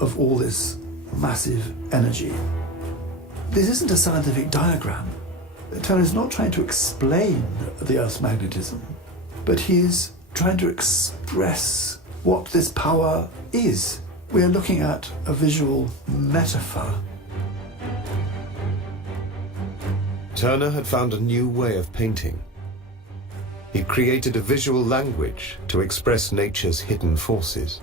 of all this massive energy. This isn't a scientific diagram. Turner's not trying to explain the Earth's magnetism, but he's trying to express what this power is. We're looking at a visual metaphor. Turner had found a new way of painting. He created a visual language to express nature's hidden forces.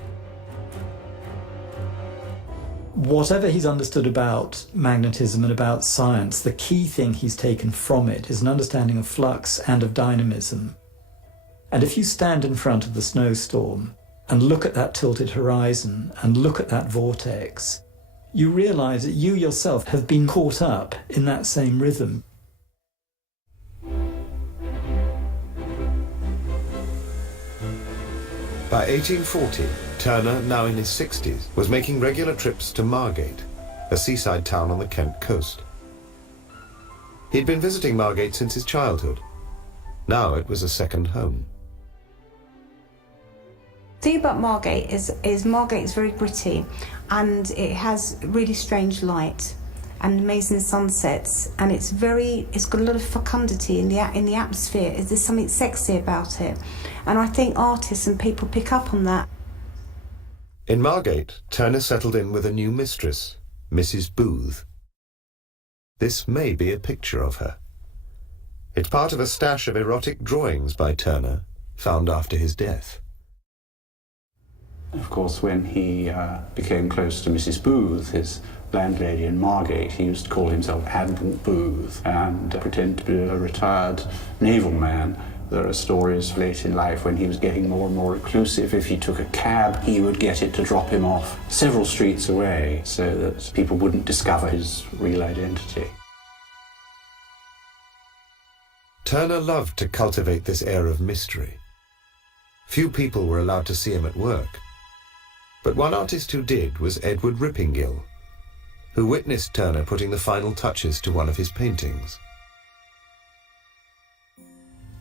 Whatever he's understood about magnetism and about science, the key thing he's taken from it is an understanding of flux and of dynamism. And if you stand in front of the snowstorm and look at that tilted horizon and look at that vortex, you realise that you yourself have been caught up in that same rhythm. By 1840, Turner, now in his 60s, was making regular trips to Margate, a seaside town on the Kent coast. He'd been visiting Margate since his childhood. Now it was a second home. The thing about Margate is Margate's very gritty, and it has really strange light and amazing sunsets, and it's got a lot of fecundity in the atmosphere. There's something sexy about it, and I think artists and people pick up on that. In Margate, Turner settled in with a new mistress, Mrs. Booth. This may be a picture of her. It's part of a stash of erotic drawings by Turner, found after his death. Of course, when he became close to Mrs. Booth, his landlady in Margate, he used to call himself Admiral Booth and pretend to be a retired naval man. There are stories late in life when he was getting more and more reclusive. If he took a cab, he would get it to drop him off several streets away so that people wouldn't discover his real identity. Turner loved to cultivate this air of mystery. Few people were allowed to see him at work. But one artist who did was Edward Rippingill, who witnessed Turner putting the final touches to one of his paintings.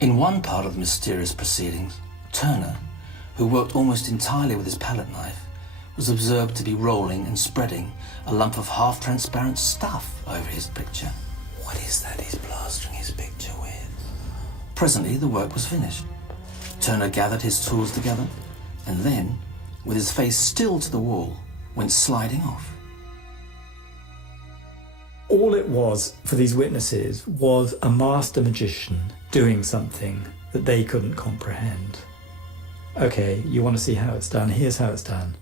In one part of the mysterious proceedings, Turner, who worked almost entirely with his palette knife, was observed to be rolling and spreading a lump of half-transparent stuff over his picture. What is that he's plastering his picture with? Presently, the work was finished. Turner gathered his tools together, and then, with his face still to the wall, went sliding off. All it was for these witnesses was a master magician doing something that they couldn't comprehend. Okay, you want to see how it's done? Here's how it's done.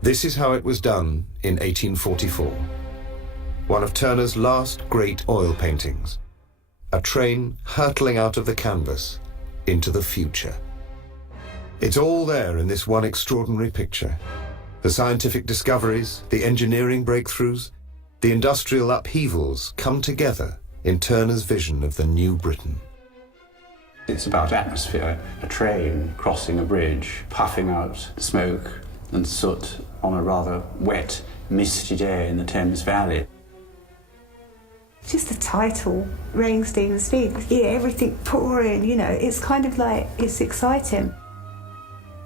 This is how it was done in 1844. One of Turner's last great oil paintings. A train hurtling out of the canvas into the future. It's all there in this one extraordinary picture. The scientific discoveries, the engineering breakthroughs, the industrial upheavals come together in Turner's vision of the new Britain. It's about atmosphere, a train crossing a bridge, puffing out smoke and soot on a rather wet, misty day in the Thames Valley. Just the title, Raining Steam and Speed, everything pouring, it's kind of like, it's exciting.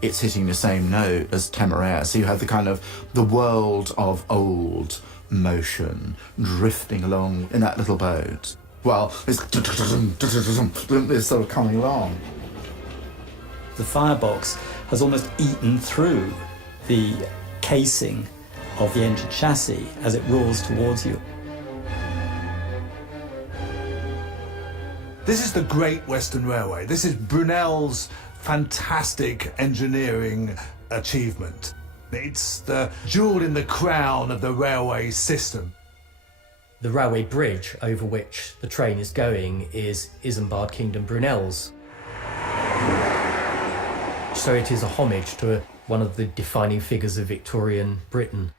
It's hitting the same note as Temeraire, so you have the kind of the world of old motion drifting along in that little boat. Well, it's sort of coming along. The firebox has almost eaten through the casing of the engine chassis as it roars towards you. This is the Great Western Railway. This is Brunel's fantastic engineering achievement. It's the jewel in the crown of the railway system. The railway bridge over which the train is going is Isambard Kingdom Brunel's. So it is a homage to one of the defining figures of Victorian Britain.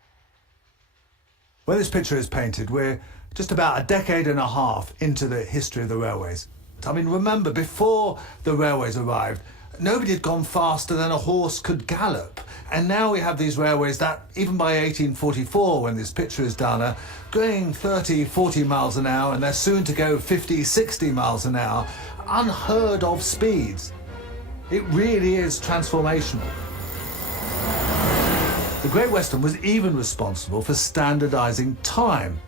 When this picture is painted, we're just about a decade and a half into the history of the railways. I mean, remember, before the railways arrived, nobody had gone faster than a horse could gallop. And now we have these railways that, even by 1844, when this picture is done, are going 30, 40 miles an hour, and they're soon to go 50, 60 miles an hour. unheard of speeds. It really is transformational. The Great Western was even responsible for standardizing time.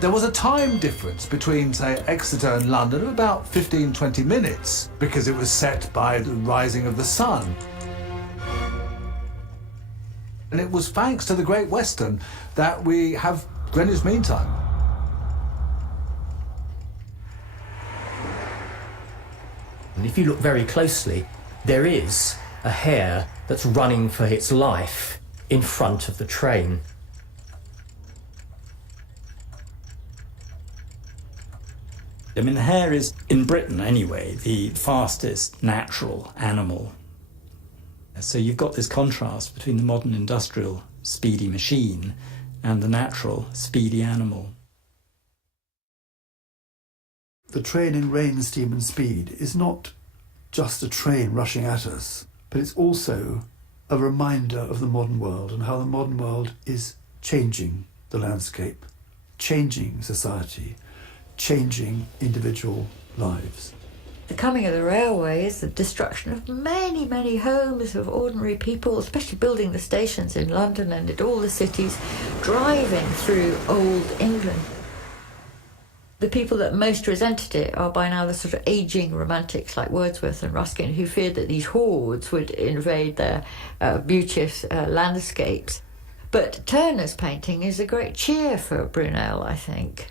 There was a time difference between, say, Exeter and London of about 15-20 minutes because it was set by the rising of the sun. And it was thanks to the Great Western that we have Greenwich Mean Time. And if you look very closely, there is a hare that's running for its life in front of the train. I mean, the hare is, in Britain anyway, the fastest natural animal. So you've got this contrast between the modern industrial speedy machine and the natural speedy animal. The train in Rain, Steam and Speed is not just a train rushing at us, but it's also a reminder of the modern world and how the modern world is changing the landscape, changing society, changing individual lives. The coming of the railways, the destruction of many, many homes of ordinary people, especially building the stations in London and in all the cities, driving through old England. The people that most resented it are by now the sort of ageing romantics like Wordsworth and Ruskin, who feared that these hordes would invade their beauteous landscapes. But Turner's painting is a great cheer for Brunel, I think.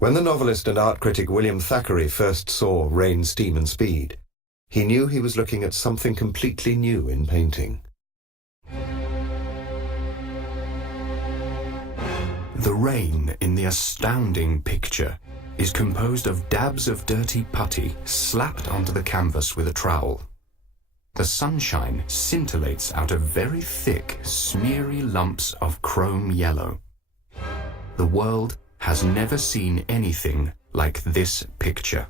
When the novelist and art critic William Thackeray first saw Rain, Steam and Speed, he knew he was looking at something completely new in painting. The rain in the astounding picture is composed of dabs of dirty putty slapped onto the canvas with a trowel. The sunshine scintillates out of very thick, smeary lumps of chrome yellow. The world has never seen anything like this picture.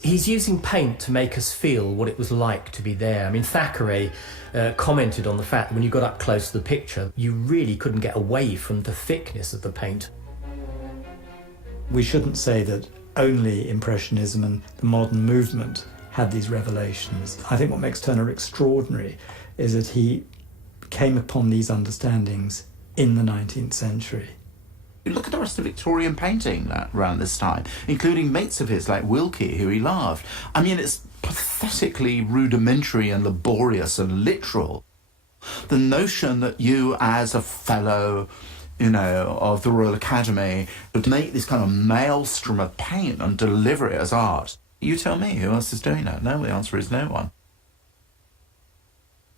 He's using paint to make us feel what it was like to be there. I mean, Thackeray commented on the fact that when you got up close to the picture, you really couldn't get away from the thickness of the paint. We shouldn't say that only Impressionism and the modern movement had these revelations. I think what makes Turner extraordinary is that he came upon these understandings in the 19th century. You look at the rest of Victorian painting around this time, including mates of his like Wilkie, who he loved. I mean, it's pathetically rudimentary and laborious and literal. The notion that you, as a fellow, of the Royal Academy, would make this kind of maelstrom of paint and deliver it as art. You tell me, who else is doing that? No, the answer is no one.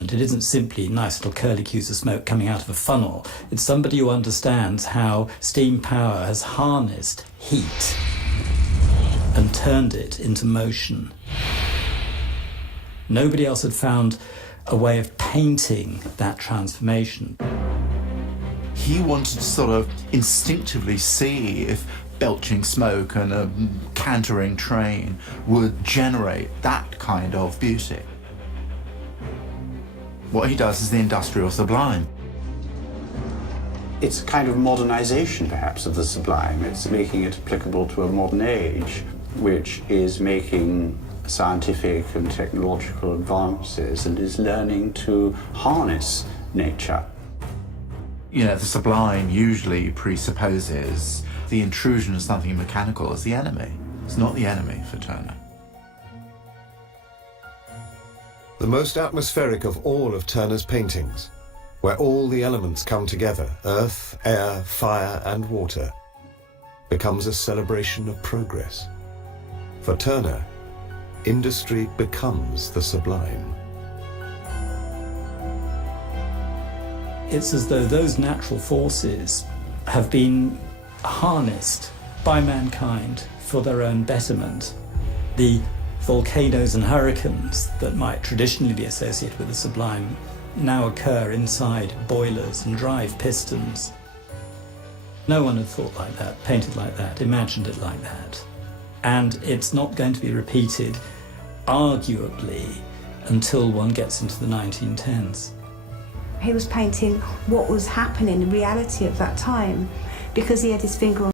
And it isn't simply nice little curlicues of smoke coming out of a funnel. It's somebody who understands how steam power has harnessed heat and turned it into motion. Nobody else had found a way of painting that transformation. He wanted to sort of instinctively see if belching smoke and a cantering train would generate that kind of beauty. What he does is the industrial sublime. It's a kind of modernization, perhaps, of the sublime. It's making it applicable to a modern age, which is making scientific and technological advances and is learning to harness nature. The sublime usually presupposes the intrusion of something mechanical as the enemy. It's not the enemy for Turner. The most atmospheric of all of Turner's paintings, where all the elements come together, earth, air, fire and water, becomes a celebration of progress. For Turner, industry becomes the sublime. It's as though those natural forces have been harnessed by mankind for their own betterment. The volcanoes and hurricanes that might traditionally be associated with the sublime now occur inside boilers and drive pistons. No one had thought like that, painted like that, imagined it like that. And it's not going to be repeated, arguably, until one gets into the 1910s. He was painting what was happening in reality at that time because he had his finger on